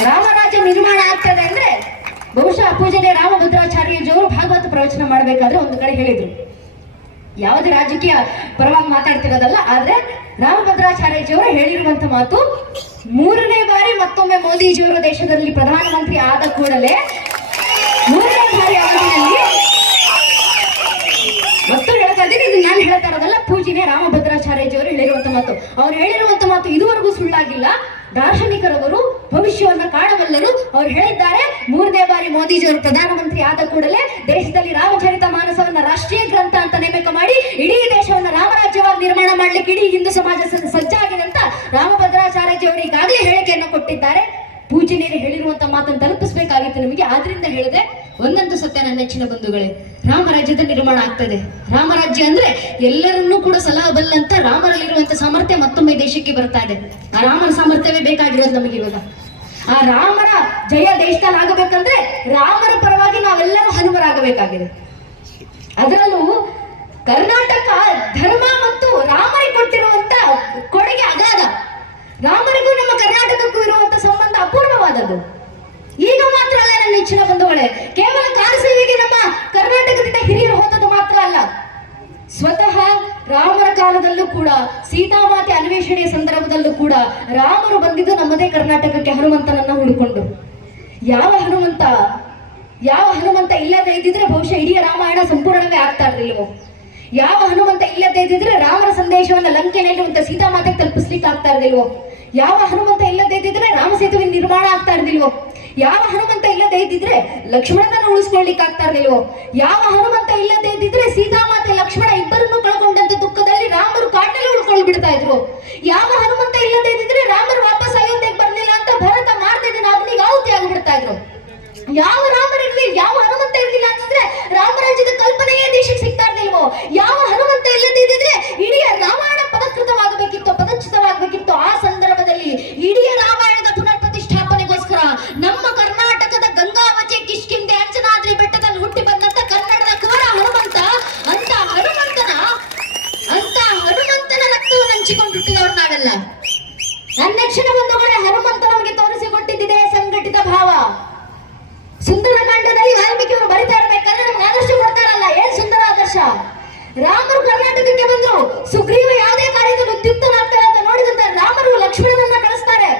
ರಾಮರಾಜ್ಯ ನಿರ್ಮಾಣ ಆಗ್ತದೆ ಅಂದ್ರೆ ಬಹುಶಃ ಪೂಜನೆ ರಾಮಭದ್ರಾಚಾರ್ಯಜಿಯವರು ಭಾಗವತ ಪ್ರವಚನ ಮಾಡಬೇಕಾದ್ರೆ ಒಂದು ಕಡೆ ಹೇಳಿದ್ರು. ಯಾವುದೇ ರಾಜಕೀಯ ಪರವಾಗಿ ಮಾತಾಡ್ತಿರೋದಲ್ಲ, ಆದ್ರೆ ರಾಮಭದ್ರಾಚಾರ್ಯಜಿಯವರು ಹೇಳಿರುವಂತ ಮಾತು ಮೂರನೇ ಬಾರಿ ಮತ್ತೊಮ್ಮೆ ಮೋದಿಜಿಯವರು ದೇಶದಲ್ಲಿ ಪ್ರಧಾನಮಂತ್ರಿ ಆದ ಕೂಡಲೇ ಮೂರನೇ ಬಾರಿ ಅವಧಿಯಲ್ಲಿ ಮತ್ತು ಹೇಳ್ತಾ ಇದ್ದೀನಿ, ಇದು ನಾನು ಹೇಳ್ತಾ ಇರೋದಲ್ಲ ಪೂಜಿನೇ ರಾಮಭದ್ರಾಚಾರ್ಯಜಿಯವರು ಹೇಳಿರುವಂತ ಮಾತು. ಅವ್ರು ಹೇಳಿರುವಂತ ಮಾತು ಇದುವರೆಗೂ ಸುಳ್ಳಾಗಿಲ್ಲ. ದಾರ್ಶನಿಕರವರು ಭವಿಷ್ಯವನ್ನು ಕಾಣಬಲ್ಲರು. ಅವರು ಹೇಳಿದ್ದಾರೆ, ಮೂರನೇ ಬಾರಿ ಮೋದಿಜಿಯವರು ಪ್ರಧಾನಮಂತ್ರಿ ಆದ ಕೂಡಲೇ ದೇಶದಲ್ಲಿ ರಾಮಚರಿತ ಮಾನಸವನ್ನ ರಾಷ್ಟ್ರೀಯ ಗ್ರಂಥ ಅಂತ ನೇಮಕ ಮಾಡಿ, ಇಡೀ ದೇಶವನ್ನ ರಾಮರಾಜ್ಯವಾಗಿ ನಿರ್ಮಾಣ ಮಾಡ್ಲಿಕ್ಕೆ ಇಡೀ ಹಿಂದೂ ಸಮಾಜ ಸಜ್ಜಾಗಿದೆ ಅಂತ ರಾಮಭದ್ರಾಚಾರ್ಯಜಿಯವರು ಈಗಾಗಲೇ ಹೇಳಿಕೆಯನ್ನು ಕೊಟ್ಟಿದ್ದಾರೆ. ಪೂಜನಿಯರು ಹೇಳಿರುವಂತಹ ಮಾತನ್ನು ತಲುಪಿಸಬೇಕಾಗಿತ್ತು ನಿಮಗೆ ಆದ್ರಿಂದ ಹೇಳಿದೆ ಒಂದಂತೂ ಸತ್ಯ ನನ್ನ ನೆಚ್ಚಿನ ಬಂಧುಗಳೇ, ರಾಮರಾಜ್ಯದ ನಿರ್ಮಾಣ ಆಗ್ತದೆ. ರಾಮರಾಜ್ಯ ಅಂದ್ರೆ ಎಲ್ಲರನ್ನೂ ಕೂಡ ಸಲಹಬಲ್ಲಂತ ರಾಮರಲ್ಲಿರುವಂತ ಸಾಮರ್ಥ್ಯ ಮತ್ತೊಮ್ಮೆ ದೇಶಕ್ಕೆ ಬರ್ತಾ ಇದೆ. ಆ ರಾಮನ ಸಾಮರ್ಥ್ಯವೇ ಬೇಕಾಗಿರೋದು ನಮಗೆ ಇವಾಗ. ಆ ರಾಮರ ಜಯ ದೇಶದಲ್ಲಿ ಆಗಬೇಕಂದ್ರೆ ರಾಮರ ಪರವಾಗಿ ನಾವೆಲ್ಲರೂ ಹನುಮರಾಗಬೇಕಾಗಿದೆ. ಅದರಲ್ಲೂ ಕರ್ನಾಟಕ ಧರ್ಮ ಮತ್ತು ರಾಮರಿಗೆ ಕೊಟ್ಟಿರುವಂತ ಕೊಡುಗೆ ಅಗಾಧ. ರಾಮರಿಗೂ ನಮ್ಮ ಕರ್ನಾಟಕಕ್ಕೂ ಇರುವಂತ ಸಂಬಂಧ ಅಪೂರ್ವವಾದದ್ದು. ಅಲ್ಲ ಬಂಧುಗಳೇ ಕೇವಲ ಕಾರಸೇವೆಗೆ ನಮ್ಮ ಕರ್ನಾಟಕದಿಂದ ಹಿರಿಯರು ಹೋದದ್ದು ಮಾತ್ರ ಅಲ್ಲ. ಸ್ವತಃ ರಾಮರ ಕಾಲದಲ್ಲೂ ಕೂಡ, ಸೀತಾಮಾತೆ ಅನ್ವೇಷಣೆಯ ಸಂದರ್ಭದಲ್ಲೂ ಕೂಡ ರಾಮರು ಬಂದಿದ್ದು ನಮ್ಮದೇ ಕರ್ನಾಟಕಕ್ಕೆ ಹನುಮಂತನನ್ನ ಹುಡುಕೊಂಡು. ಯಾವ ಹನುಮಂತ ಯಾವ ಹನುಮಂತ ಇಲ್ಲದೆ ಇದ್ದಿದ್ರೆ ಬಹುಶಃ ಇಡೀ ರಾಮಾಯಣ ಸಂಪೂರ್ಣವೇ ಆಗ್ತಾ ಇರ್ಲಿಲ್ವೋ ಯಾವ ಹನುಮಂತ ಇಲ್ಲದೆ ಇದ್ದಿದ್ರೆ ರಾಮರ ಸಂದೇಶವನ್ನ ಲಂಕೆಯಲ್ಲಿರುವಂತ ಸೀತಾಮಾತೆಗೆ ತಲುಪಿಸ್ಲಿಕ್ಕೆ ಆಗ್ತಾ ಇರಲಿಲ್ವೋ ಯಾವ ಹನುಮಂತ ಇಲ್ಲದೆ ಇದ್ದಿದ್ರೆ ರಾಮ ಸೇತುವೆ ನಿರ್ಮಾಣ ಆಗ್ತಾ ಇರ್ಲಿಲ್ವೋ ಯಾವ ಹನುಮಂತ ಇಲ್ಲದೆ ಇದ್ದಿದ್ರೆ ಲಕ್ಷ್ಮಣನನ್ನು ಉಳಿಸ್ಕೊಳ್ಳಿಕ್ಕೆ ಆಗ್ತಾ ಯಾವ ಹನುಮಂತ ಇಲ್ಲದೆ ಇದ್ದಿದ್ರೆ ಸೀತಾಮಾತೆ ಲಕ್ಷ್ಮಣ ಇಬ್ಬರನ್ನು ಕಳ್ಕೊಂಡಂತ ದುಃಖದಲ್ಲಿ ರಾಮರು ಕಾಡಿನಲ್ಲಿ ಉಳ್ಕೊಂಡು ಬಿಡ್ತಾ ಇದ್ರು. ಯಾವ ಹನುಮಂತ ಇಲ್ಲದೆ ಇದ್ದಿದ್ರೆ ರಾಮರು ವಾಪಸ್ ಅಯೋಧ್ಯೆಗೆ ಬರ್ಲಿಲ್ಲ ಅಂತ ಭರತ ಮಾರನೇ ದಿನ ಅಗ್ನಿಗೆ ಆಹುತಿ ಆಗಿಬಿಡ್ತಾ ಇದ್ರು. ಯಾವ ರಾಮರಿರ್ಲಿ ಯಾವ ಹನುಮಂತ ಇರ್ಲಿಲ್ಲ ಅಂತಂದ್ರೆ ರಾಮರಾಜ್ಯದ ಕಲ್ಪನೆಯೇ ದೇಶಕ್ಕೆ ಸಿಗ್ತಾ ಇರ್ಲಿಲ್ವೋ? ಯಾವ ಹನುಮಂತ ಇಲ್ಲದೆ ಇದ್ದಿದ್ರೆ ಇಡೀ ರಾಮಾಯಣ ಭಾವ. ಸುಂದರಕಾಂಡದಲ್ಲಿ ವಾಲ್ಮೀಕಿಯವರು ಬರಿತಾ ಇರ್ಬೇಕಾದ್ರೆ ನಮ್ಗೆ ಆದರ್ಶ ಕೊಡ್ತಾರಲ್ಲ, ಏನ್ ಸುಂದರ ಆದರ್ಶ? ರಾಮರು ಕರ್ನಾಟಕಕ್ಕೆ ಬಂದ್ರು ಸುಗ್ರೀವ ಯಾವುದೇ ಕಾರ್ಯದಲ್ಲಿ ಉದ್ಯುಕ್ತನಾಗ್ತಾರೆ ಅಂತ ನೋಡಿದಂತ ರಾಮರು ಲಕ್ಷ್ಮಣನನ್ನ ಕಳಿಸ್ತಾರೆ.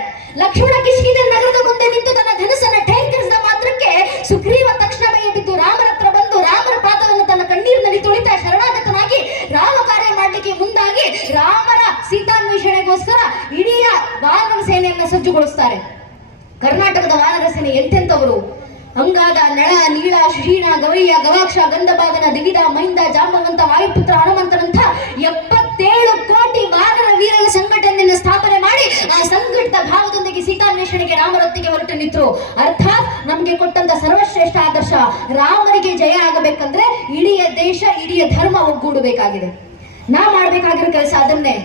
ಲಕ್ಷ್ಮಣ ಕಿಷ್ಕಿಂದೆ ನಗರದ ಮುಂದೆ ನಿಂತು ತನ್ನ ಧನಸ್ಸನ್ನ ಠೇಕರಿಸಿದ ಮಾತ್ರಕ್ಕೆ ಸುಗ್ರೀವ ತಕ್ಷಣವೇ ಬಿದ್ದು ರಾಮರ ಹತ್ರ ಬಂದು ರಾಮರ ಪಾದವನ್ನು ತನ್ನ ಕಣ್ಣೀರಿನಲ್ಲಿ ತುಳಿತಾ ಶರಣಾಗತನಾಗಿ ರಾಮ ಕಾರ್ಯ ಮಾಡಲಿಕ್ಕೆ ಮುಂದಾಗಿ ರಾಮರ ಸೀತಾನ್ವೇಷಣೆಗೋಸ್ಕರ ಇಡೀ ವಾನರ ಸೇನೆಯನ್ನ ಸಜ್ಜುಗೊಳಿಸ್ತಾರೆ. ಕರ್ನಾಟಕದ ವಾರರಸನೆ ಸೇನೆ ಎಂತೆಂಥವರು? ಅಂಗಾದ ನಳ, ನೀಳ ಶ್ರೀಣ ಗವಯ್ಯ, ಗವಾಕ್ಷ, ಗಂಧಬಾದನ ದಿಗಿದ ಮೈಂದ ಜಾಂಬವಂತ, ವಾಯುಪುತ್ರ ಹನುಮಂತನಂತ ಎಪ್ಪತ್ತೇಳು ಕೋಟಿ ವಾನರ ವೀರರ ಸಂಘಟನೆಯನ್ನು ಸ್ಥಾಪನೆ ಮಾಡಿ ಆ ಸಂಘಟಿತ ಭಾವದೊಂದಿಗೆ ಸೀತಾನ್ವೇಷಣೆಗೆ ರಾಮರೊತ್ತಿಗೆ ಹೊರಟು ನಿಂತರು. ಅರ್ಥಾತ್ ನಮಗೆ ಕೊಟ್ಟಂತ ಸರ್ವಶ್ರೇಷ್ಠ ಆದರ್ಶ ರಾಮರಿಗೆ ಜಯ ಆಗಬೇಕಂದ್ರೆ ಇಡೀ ದೇಶ, ಇಡೀ ಧರ್ಮ ಒಗ್ಗೂಡಬೇಕಾಗಿದೆ. ನಾ ಮಾಡಬೇಕಾಗಿರೋ ಕೆಲಸ ಅದನ್ನೇ.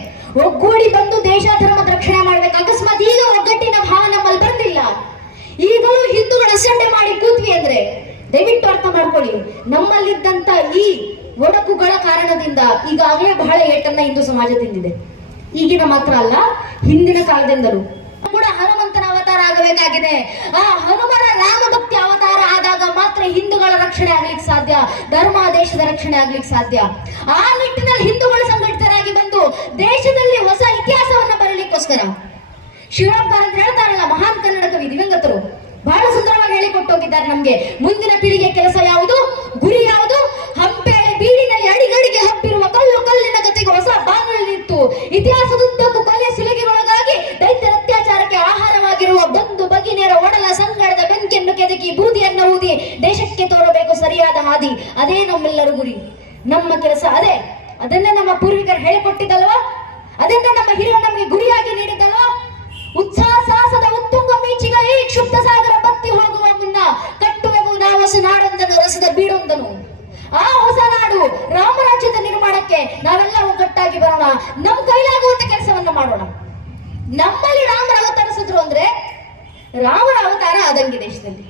ಒಗ್ಗೂಡಿ ಬಂದು ದೇಶ ಧರ್ಮದ ರಕ್ಷಣೆ ಮಾಡ್ಬೇಕು ಅಕಸ್ಮಾತ್ ಈಗ ಒಗ್ಗಟ್ಟಿನ ಭಾವ ನಮ್ಮಲ್ಲಿ ಬಂದಿಲ್ಲ ಈಗಲೂ ಹಿಂದೂಗಳು ಅಸಡ್ಡೆ ಮಾಡಿ ಅಂದ್ರೆ ದಯವಿಟ್ಟು ಅರ್ಥ ಮಾಡ್ಕೊಳ್ಳಿ. ನಮ್ಮಲ್ಲಿದ್ದಂತ ಈ ಒಡಕುಗಳ ಕಾರಣದಿಂದ ಈಗಾಗಲೇ ಬಹಳ ಏಟನ್ನ ಹಿಂದೂ ಸಮಾಜ ತಿಂದಿದೆ. ಈಗಿನ ಮಾತ್ರ ಅಲ್ಲ, ಹಿಂದಿನ ಕಾಲದಿಂದಲೂ. ಕೂಡ ಹನುಮಂತನ ಅವತಾರ ಆಗಬೇಕಾಗಿದೆ. ಆ ಹನುಮನ ರಾಮಭಕ್ತಿ ಅವತಾರ ಆದಾಗ ಮಾತ್ರ ಹಿಂದೂಗಳ ರಕ್ಷಣೆ ಆಗ್ಲಿಕ್ಕೆ ಸಾಧ್ಯ, ಧರ್ಮ ದೇಶದ ರಕ್ಷಣೆ ಆಗ್ಲಿಕ್ಕೆ ಸಾಧ್ಯ. ಆ ನಿಟ್ಟಿನಲ್ಲಿ ಹಿಂದೂಗಳು ಸಂಘಟಿತರಾಗಿ ಬಂದು ದೇಶದಲ್ಲಿ ಹೊಸ ಇತಿಹಾಸವನ್ನ ಬರಲಿಕ್ಕೋಸ್ಕರ. ಶಿವರಾಮ್ ಅಂತ ಹೇಳ್ತಾರಲ್ಲ, ಮಹಾನ್ ಕನ್ನಡ ಕವಿ ದಿವಂಗತರು. ಬಹಳ ಹೇಳಿಕೊಟ್ಟೋಗಿದ್ದಾರೆ ನಮ್ಗೆ. ಮುಂದಿನ ಪೀಳಿಗೆ ಕೆಲಸ ಯಾವುದು? ಗುರಿ ಯಾವುದು? ಹಂಪೆ ಬೀಡಿನಲ್ಲಿ ಅಡಿಗಡಿಗೆ ಹಬ್ಬಿರುವ ಕಲ್ಲು ಕಲ್ಲಿನ ಜೊತೆಗೆ ಹೊಸ ಬಾಗಿಲಿತ್ತು ಇತಿಹಾಸದುದ್ದಕ್ಕೂ ಕೊಲೆ ಸುಲಿಗೆಗೊಳಗಾಗಿ ದೈತ್ಯರ ಅತ್ಯಾಚಾರಕ್ಕೆ ಆಹಾರವಾಗಿರುವ ಬಂದು ಭಗಿನಿಯರ ಒಡಲ ಸಂಗಡದ ಬೆಂಕಿಯನ್ನು ಕೆದಕಿ ಬೂದಿಯನ್ನು ಊದಿ ದೇಶಕ್ಕೆ ತೋರಬೇಕು ಸರಿಯಾದ ಹಾದಿ. ಅದೇ ನಮ್ಮೆಲ್ಲರ ಗುರಿ. ನಮ್ಮ ಕೆಲಸ ಅದೇ. ಅದನ್ನ ನಮ್ಮ ಪೂರ್ವಿಕರು ಹೇಳಿಕೊಟ್ಟಿದ್ದಲ್ವಾ? ಅದನ್ನ ನಮ್ಮ ಹಿರಿಯ ನಮಗೆ ಗುರಿಯಾಗಿ ನೀಡಿದ್ದಲ್ವಾ? ಉತ್ಸಾಹ, ಸಾಹಸದ ಉತ್ತುಂಗ, ಮೀಚಿಗ ಈ ಕ್ಷುಬ್ಧ ಹೊಸ ನಾಡೊಂದನು ರಸದ ಬೀಡೊಂದನು. ಆ ಹೊಸ ನಾಡು ರಾಮರಾಜ್ಯದ ನಿರ್ಮಾಣಕ್ಕೆ ನಾವೆಲ್ಲ ಒಗ್ಗಟ್ಟಾಗಿ ಬರೋಣ. ನಮ್ಮ ಕೈಲಾಗುವಂತ ಕೆಲಸವನ್ನ ಮಾಡೋಣ. ನಮ್ಮಲ್ಲಿ ರಾಮರ ಅವತರಿಸಿದ್ರು ಅಂದ್ರೆ ರಾಮರ ಅವತಾರ ಆದಂಗೆ ದೇಶದಲ್ಲಿ.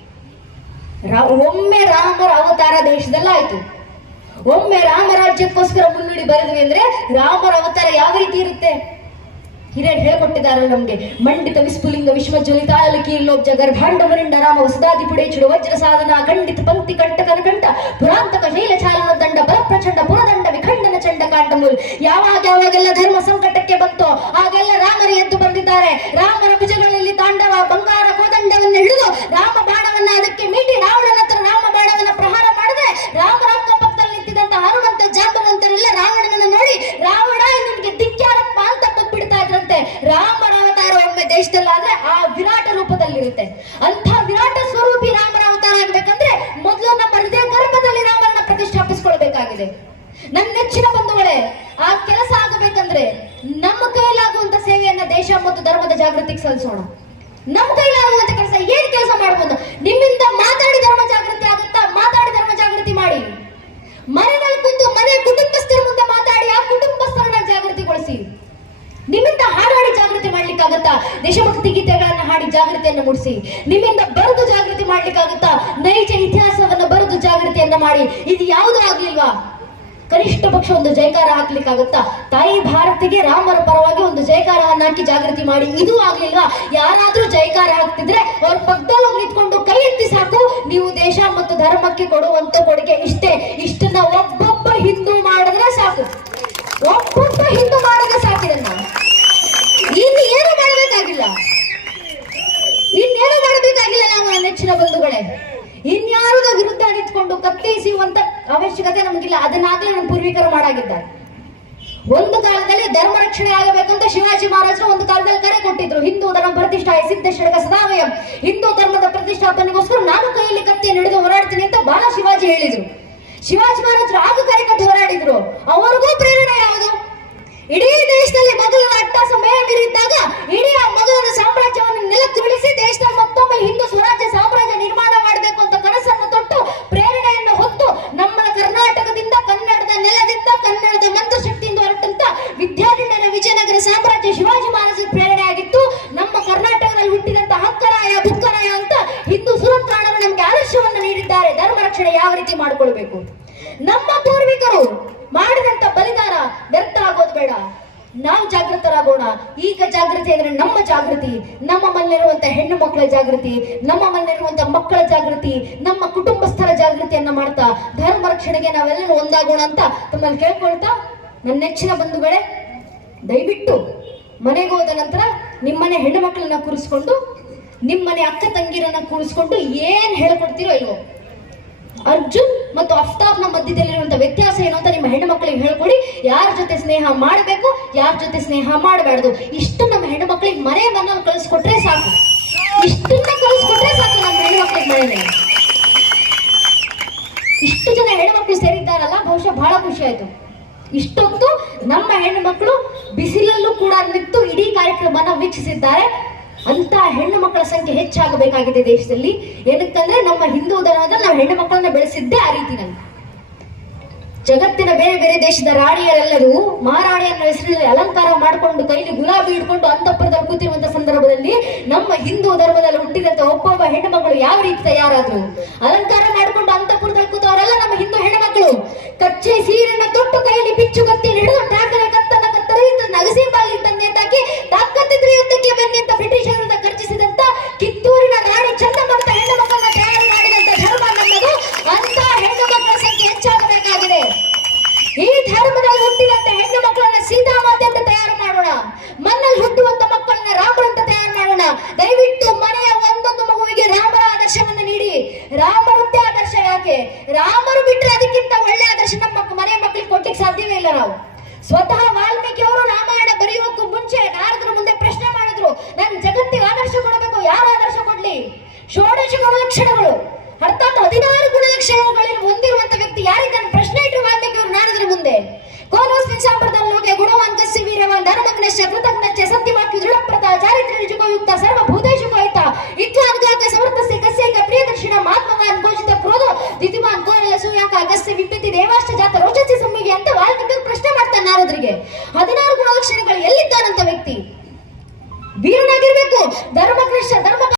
ಒಮ್ಮೆ ರಾಮರ ಅವತಾರ ದೇಶದಲ್ಲಾಯ್ತು ಒಮ್ಮೆ ರಾಮರಾಜ್ಯಕ್ಕೋಸ್ಕರ ಮುನ್ನುಡಿ ಬರೆದ್ವಿ ಅಂದ್ರೆ ರಾಮರ ಅವತಾರ ಯಾವ ರೀತಿ ಇರುತ್ತೆ? ಹಿರಿಯರು ಹೇಳ್ಕೊಟ್ಟಿದ್ದಾರೆ ನಮ್ಗೆ. ಮಂಡಿತ ವಿಸ್ಫುಲಿಂಗ ವಿಶ್ವ ಕೀರ್ಲೋಬ್ಜ ಗರ್ಭಾಂಡ ರಾಮ ವಸದಾದಿ ಪುಡೇಚುಡು ವಜ್ರ ಸಾಧನ, ಖಂಡಿತ ಪಂಕ್ತಿ ಕಂಟಕನ ಕಂಠ ಪುರಾಂತಕ ಶೈಲ ಚಾಲನ ದಂಡ ಬಲ ಪ್ರಚಂಡ ಪುರದಂಡ ವಿಖಂಡನ ಚಂಡ ಕಾಂಡಮೂಲ್. ಯಾವಾಗ ಯಾವಾಗೆಲ್ಲ ಧರ್ಮ ಸಂಕಟಕ್ಕೆ ಬಂತೋ ಆಗೆಲ್ಲ ರಾಮರು ಎದ್ದು ಬಂದಿದ್ದಾರೆ. ರಾಮರ ಭುಜಗಳಲ್ಲಿ ತಾಂಡವ, ಬಂಗಾರ ಕೋದಂಡವನ್ನು ಹಿಡಿದು ರಾಮ ಬಾಣವನ್ನ ಅದಕ್ಕೆ ಮೀಟಿ ರಾವಣನ ಹತ್ರ ರಾಮ ಬಾಣವನ್ನ ಪ್ರಹಾರ ಮಾಡದೆ. ರಾಮರ ದೇಶದಲ್ಲಾದ್ರೆ ಆ ವಿರಾಟ ರೂಪದಲ್ಲಿರುತ್ತೆ. ಅಂತ ವಿರಾಟ ಸ್ವರೂಪಿ ರಾಮನ ಅವತಾರ ಆಗ್ಬೇಕಂದ್ರೆ ಮೊದಲು ನಮ್ಮ ಹೃದಯ ಗರ್ಭದಲ್ಲಿ ರಾಮನ ಪ್ರತಿಷ್ಠಾಪಿಸ್ಕೊಳ್ಬೇಕಾಗಿದೆ. ನನ್ನ ನೆಚ್ಚಿನ ಬಂಧುಗಳೇ, ಆ ಕೆಲಸ ಆಗಬೇಕಂದ್ರೆ ನಮ್ಮ ಕೈಲಾಗುವಂತ ಸೇವೆಯನ್ನ ದೇಶ ಮತ್ತು ಧರ್ಮದ ಜಾಗೃತಿಗೆ ಸಲ್ಲಿಸೋಣ. ನಮ್ಮ ಕೈಲಾಗುವಂತ ಕೆಲಸ, ಏನ್ ಕೆಲಸ ಮಾಡ್ಬೋದು ನಿಮ್ಮಿಂದ ಮಾತಾಡಿ ಧರ್ಮ ಜಾಗೃತಿ ಆಗುತ್ತಾ ಮಾತಾಡಿ ಧರ್ಮ ಜಾಗೃತಿ ಮಾಡಿ ಮನೆಯಲ್ಲಿ ಕೂತು ಮನೆ ಕುಟುಂಬಸ್ಥರ ಮುಂದೆ ಮಾತಾಡಿ ಆ ಕುಟುಂಬಸ್ಥರನ್ನ ಜಾಗೃತಿಗೊಳಿಸಿ ನಿಮ್ಮಿಂದ ಹಾಡಾಡಿ ಜಾಗೃತಿ ಮಾಡ್ಲಿಕ್ಕಾಗತ್ತಾ ದೇಶಭಕ್ತಿ ಗೀತೆಗಳನ್ನ ಹಾಡಿ ಜಾಗೃತಿಯನ್ನು ಮೂಡಿಸಿ. ನಿಮ್ಮಿಂದ ಬರೆದು ಜಾಗೃತಿ ಮಾಡ್ಲಿಕ್ಕಾಗತ್ತಾ ನೈಜ ಇತಿಹಾಸವನ್ನ ಬರೆದು ಜಾಗೃತಿಯನ್ನ ಮಾಡಿ. ಇದು ಯಾವುದು ಆಗ್ಲಿಲ್ವಾ? ಕನಿಷ್ಠ ಪಕ್ಷ ಒಂದು ಜಯಕಾರ ಹಾಕ್ಲಿಕ್ಕಾಗತ್ತಾ? ತಾಯಿ ಭಾರತಿಗೆ ರಾಮರ ಪರವಾಗಿ ಒಂದು ಜಯಕಾರವನ್ನು ಹಾಕಿ ಜಾಗೃತಿ ಮಾಡಿ. ಇದು ಆಗ್ಲಿಲ್ವಾ? ಯಾರಾದ್ರೂ ಜಯಕಾರ ಹಾಕ್ತಿದ್ರೆ ಅವ್ರ ಪಕ್ಕದಲ್ಲಿ ನಿಂತ್ಕೊಂಡು ಕೈ ಎತ್ತಿ ಸಾಕು. ನೀವು ದೇಶ ಮತ್ತು ಧರ್ಮಕ್ಕೆ ಕೊಡುವಂತ ಕೊಡುಗೆ ಇಷ್ಟನ್ನ ಒಬ್ಬೊಬ್ಬ ಹಿಂದೂ ಮಾಡಿದ್ರೆ ಸಾಕು ಒಬ್ಬೊಬ್ಬ ಹಿಂದೂ ಮಾಡಿದ್ರೆ ಸಾಕಿದನ್ನ ಇನ್ನು ಏನು ಮಾಡಬೇಕಾಗಿಲ್ಲ ಇನ್ನೇನು ಮಾಡಬೇಕಾಗಿಲ್ಲ ನಾವು ನನ್ನ ನೆಚ್ಚಿನ ಬಂಧುಗಳೇ ಇನ್ಯಾರದ ವಿರುದ್ಧ ನಿಂತ್ಕೊಂಡು ಕತ್ತರಿಸುವಂತ ನಮಗಿಲ್ಲ ಅದನ್ನಾಗಲೇ ನಮ್ಮ ಪೂರ್ವಿಕರು ಮಾಡಾಗಿದ್ದಾರೆ. ಒಂದು ಕಾಲದಲ್ಲಿ ಧರ್ಮ ರಕ್ಷಣೆ ಆಗಬೇಕಂತ ಶಿವಾಜಿ ಮಹಾರಾಜರು ಒಂದು ಕಾಲದಲ್ಲಿ ಕರೆ ಕೊಟ್ಟಿದ್ರು. ಹಿಂದೂ ಧರ್ಮ ಪ್ರತಿಷ್ಠಾಯ ಸಿದ್ಧ ಷಡ್ಗ ಸದಾವಯಂ. ಹಿಂದೂ ಧರ್ಮದ ಪ್ರತಿಷ್ಠಾಪನೆಗೋಸ್ಕರ ನಾನು ಕೈಯಲ್ಲಿ ಕತ್ತಿ ನಡೆದು ಹೋರಾಡ್ತೀನಿ ಅಂತ ಬಹಳ ಶಿವಾಜಿ ಹೇಳಿದ್ರು. ಶಿವಾಜಿ ಮಹಾರಾಜರು ಆಗ ಕರೆ ಕೊಟ್ಟು ಹೋರಾಡಿದ್ರು. ಅವರಿಗೂ ಪ್ರೇರಣೆ ಯಾವುದು? ಇಡೀ ದೇಶದಲ್ಲಿ ಮೊದಲನ ಅಟ್ಟ ಸಮಯ ಮೀರಿದ್ದಾಗ ಇಡೀ ಮೊದಲನ ಸಾಮ್ರಾಜ್ಯವನ್ನು ನೆಲಕ್ಕುರುಳಿಸಿ ದೇಶದಲ್ಲಿ ಮತ್ತೊಮ್ಮೆ ಹಿಂದೂ ವಿಜಯನಗರ ಸಾಮ್ರಾಜ್ಯ ಶಿವಾಜಿ ಮಹಾರಾಜ ಪ್ರೇರಣೆ ಆಗಿತ್ತು. ನಮ್ಮ ಕರ್ನಾಟಕದಲ್ಲಿ ಹುಟ್ಟಿದಂತ ಹಕ್ಕರಾಯ, ಬುಕ್ಕರಾಯ ಅಂತ ಹಿಂದೂ ಸುರತ್ರಾಣರು ನಮಗೆ ಆದರ್ಶವನ್ನು ನೀಡಿದ್ದಾರೆ. ಧರ್ಮ ರಕ್ಷಣೆ ಯಾವ ರೀತಿ ಮಾಡಿಕೊಳ್ಬೇಕು? ನಮ್ಮ ಪೂರ್ವಿಕರು ಮಾಡಿದಂತ ಬಲಿದಾನ ವ್ಯರ್ಥ ಆಗೋದು ಬೇಡ. ನಾವು ಜಾಗೃತರಾಗೋಣ. ಈಗ ಜಾಗೃತಿ ಅಂದ್ರೆ ನಮ್ಮ ಜಾಗೃತಿ, ನಮ್ಮ ಮನೆಯಲ್ಲಿರುವಂತ ಹೆಣ್ಣು ಮಕ್ಕಳ ಜಾಗೃತಿ, ನಮ್ಮ ಮನೆಯಲ್ಲಿರುವಂತ ಮಕ್ಕಳ ಜಾಗೃತಿ, ನಮ್ಮ ಕುಟುಂಬಸ್ಥರ ಜಾಗೃತಿಯನ್ನ ಮಾಡ್ತಾ ಧರ್ಮ ರಕ್ಷಣೆಗೆ ನಾವೆಲ್ಲರೂ ಒಂದಾಗೋಣ ಅಂತ ತಮ್ಮಲ್ಲಿ ಕೇಳ್ಕೊಳ್ತಾ ನನ್ನ ನೆಚ್ಚಿನ ಬಂಧುಗಳೇ ದಯವಿಟ್ಟು ಮನೆಗೆ ಹೋದ ನಂತರ ನಿಮ್ಮನೆ ಹೆಣ್ಣು ಮಕ್ಕಳನ್ನ ಕೂರಿಸ್ಕೊಂಡು, ನಿಮ್ಮನೆ ಅಕ್ಕ ತಂಗಿರನ್ನ ಕೂರಿಸ್ಕೊಂಡು ಏನ್ ಹೇಳ್ಕೊಡ್ತೀರೋ ಇಲ್ವೋ? ಅರ್ಜುನ್ ಮತ್ತು ಅಫ್ತಾಬ್ನ ಮಧ್ಯದಲ್ಲಿರುವಂತ ವ್ಯತ್ಯಾಸ ಏನು ಅಂತ ನಿಮ್ಮ ಹೆಣ್ಣು ಮಕ್ಕಳಿಗೆ ಹೇಳ್ಕೊಡಿ. ಯಾರ ಜೊತೆ ಸ್ನೇಹ ಮಾಡಬೇಕು, ಯಾರ ಜೊತೆ ಸ್ನೇಹ ಮಾಡಬಾರ್ದು. ಇಷ್ಟು ನಮ್ಮ ಹೆಣ್ಣು ಮಕ್ಕಳಿಗೆ ಮನೆ ಮನ ಕಳಿಸ್ಕೊಟ್ರೆ ಸಾಕು. ಇಷ್ಟನ್ನ ಕಳಿಸ್ಕೊಟ್ರೆ ಸಾಕು ನಮ್ಮ ಹೆಣ್ಣು ಮಕ್ಕಳಿಗೆ ಮನೆಯಲ್ಲಿ. ಇಷ್ಟು ಜನ ಹೆಣ್ಣು ಮಕ್ಕಳು ಸೇರಿದ್ದಾರಲ್ಲ, ಬಹುಶಃ ಬಹಳ ಖುಷಿ ಆಯ್ತು. ಇಷ್ಟೊತ್ತು ನಮ್ಮ ಹೆಣ್ಣು ಮಕ್ಕಳು ಬಿಸಿಲಲ್ಲೂ ಕೂಡ ನಿಂತು ಇಡೀ ಕಾರ್ಯಕ್ರಮನ ವೀಕ್ಷಿಸಿದ್ದಾರೆ. ಅಂತ ಹೆಣ್ಣು ಮಕ್ಕಳ ಸಂಖ್ಯೆ ಹೆಚ್ಚಾಗಬೇಕಾಗಿದೆ ದೇಶದಲ್ಲಿ. ಏನಕ್ಕಂದ್ರೆ ನಮ್ಮ ಹಿಂದೂ ಧರ್ಮದ ನಾವು ಹೆಣ್ಣು ಮಕ್ಕಳನ್ನ ಬೆಳೆಸಿದ್ದೇ ಆ ರೀತಿನಲ್ಲಿ ಜಗತ್ತಿನ ಬೇರೆ ಬೇರೆ ದೇಶದ ರಾಣಿಯರೆಲ್ಲರೂ ಮಹಾರಾಣಿಯನ್ನ ಹೆಸರಿನಲ್ಲಿ ಅಲಂಕಾರ ಮಾಡಿಕೊಂಡು ಕೈಲಿ ಗುಲಾಬಿ ಹಿಡ್ಕೊಂಡು ಅಂತಃಪುರದಲ್ಲಿ ಕೂತಿರುವಂತ ಸಂದರ್ಭದಲ್ಲಿ ನಮ್ಮ ಹಿಂದೂ ಧರ್ಮದಲ್ಲಿ ಹುಟ್ಟಿದಂತ ಒಬ್ಬೊಬ್ಬ ಹೆಣ್ಣು ಮಕ್ಕಳು ಯಾವ ರೀತಿ ತಯಾರಾದ್ರು? ಅಲಂಕಾರ ಮಾಡಿಕೊಂಡು ಅಂತಃಪುರದಲ್ಲಿ ಕೂತವರೆಲ್ಲ ನಮ್ಮ ಹಿಂದೂ ಹೆಣ್ಣು ಮಕ್ಕಳು ಕಚ್ಚೆ ಸೀರೆನ ತೊಟ್ಟು ಕೈಯಲ್ಲಿ ಬಿಚ್ಚು ಕತ್ತಿ ಹಿಡಿದು ಠಾಕರೆ ಕತ್ತನ ಕತ್ತರಿಸಿ ನಗಸಿ ಬಾಗಿಲು ತಂದೆ ತಾಕಿ ತಾಕತ್ತಿದ್ರೆ ಯುದ್ಧಕ್ಕೆ ಬನ್ನಿ ಅಂತ ಬ್ರಿಟಿಷರಿಂದ ಮಕ್ಕಳಿಗೆ ಸಾಧ್ಯವೇ ಇಲ್ಲ ನಾವು. ಸ್ವತಃ ವಾಲ್ಮೀಕಿ ಅವರು ರಾಮಾಯಣ ಬರೆಯುವಕ್ಕೂ ಮುಂಚೆ ನಾರದ್ರ ಮುಂದೆ ಪ್ರಶ್ನೆ ಮಾಡಿದ್ರು, ನಾನು ಜಗತ್ತಿಗೆ ಆದರ್ಶ ಕೊಡಬೇಕು, ಯಾರು ಆದರ್ಶ ಕೊಡ್ಲಿ? ಷೋಡಶ ಗುಣಲಕ್ಷಣಗಳು. ಅರ್ಥಾತ್ ಹದಿನಾರು ಗುಣಲಕ್ಷಣಗಳನ್ನು ಹೊಂದಿರುವಂತ ವ್ಯಕ್ತಿ ಯಾರಿದ್ದಾನೆ? ಪ್ರಶ್ನೆ ಇಟ್ಟರು ವಾಲ್ಮೀಕಿ ಅವರು ನಾರದ್ರ ಮುಂದೆ. ಕೋನೋಸ್ಮಿನ್ ಶಾಸ್ತ್ರದಲ್ಲೋಗೆ ಗುಣವಾನ್ ಕಸ್ಯ ವೀರ್ಯವಾನ್ ಧರ್ಮಜ್ಞಶ್ಚ ಕೃತಜ್ಞಶ್ಚ ಸತ್ಯವಾಕ್ಯ ದೃಢಪ್ರತ ಚಾರಿತ್ರ ನಿಜುಪಯುಕ್ತ ಸರ್ವಭೂತೇಷು